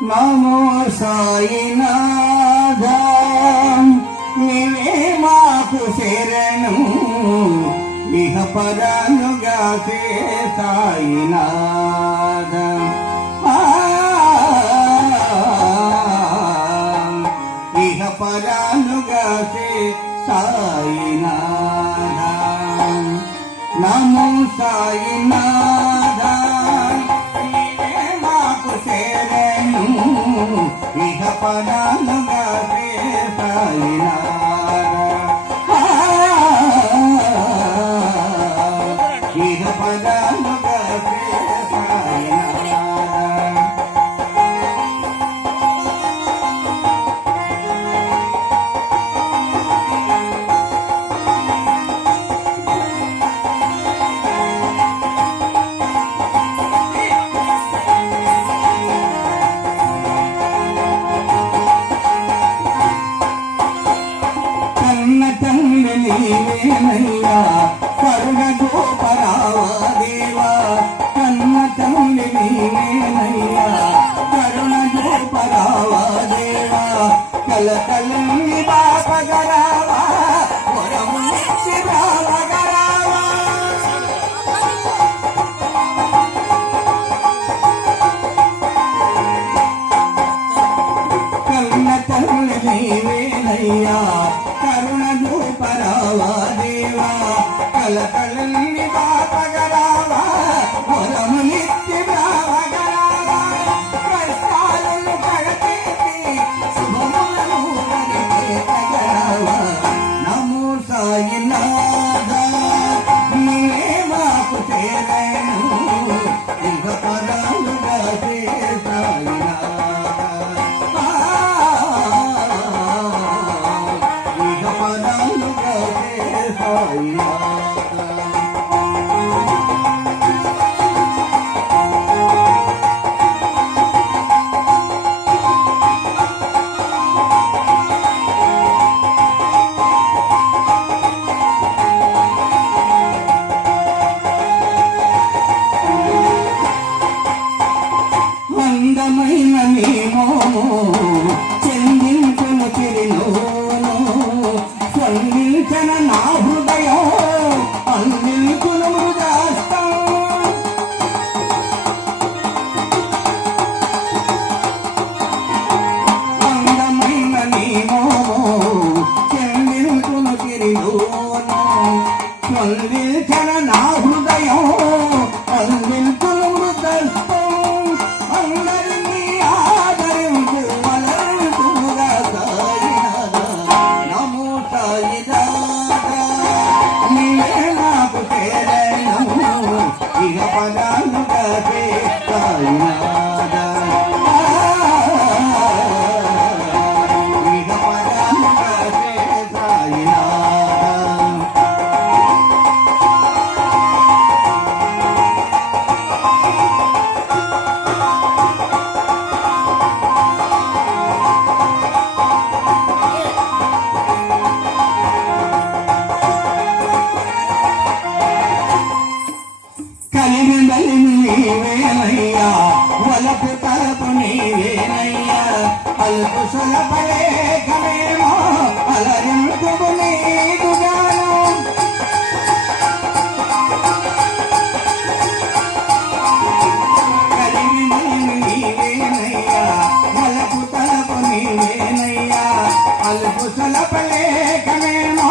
నమో సాయినాథ నీవే మాకు శరణు ఇహ పరానుగా సాయినాథ ఇహ పరానుగా సాయినాథ నమో సాయినాథ నీవేనయ్యా కరుణ గోపరావా దేవా కన్న తండ్రి నీవేనయ్యా కరుణ గోపరావా దేవా కలకలని బాపగరావా వరము శిరావగరావా కరుణ నీవేనయ్యా కలకలని బాపగరావా అందమైన నీమోము చెందించును తిరినోను తిరినోను స్పందించన నా హృదయం అందించును మృదస్తం అందరినీ ఆదరించు వలరించుగా నమో సాయినాథ నీవే నాకు చేరను ఇక అల్పు సులపలే అలరింపు అలరించుకు నీదుగాను కలిమి నీవేనయ్యా వలపు తలపు నీవేనయ్యా. అల్పు సులపలే కమేమో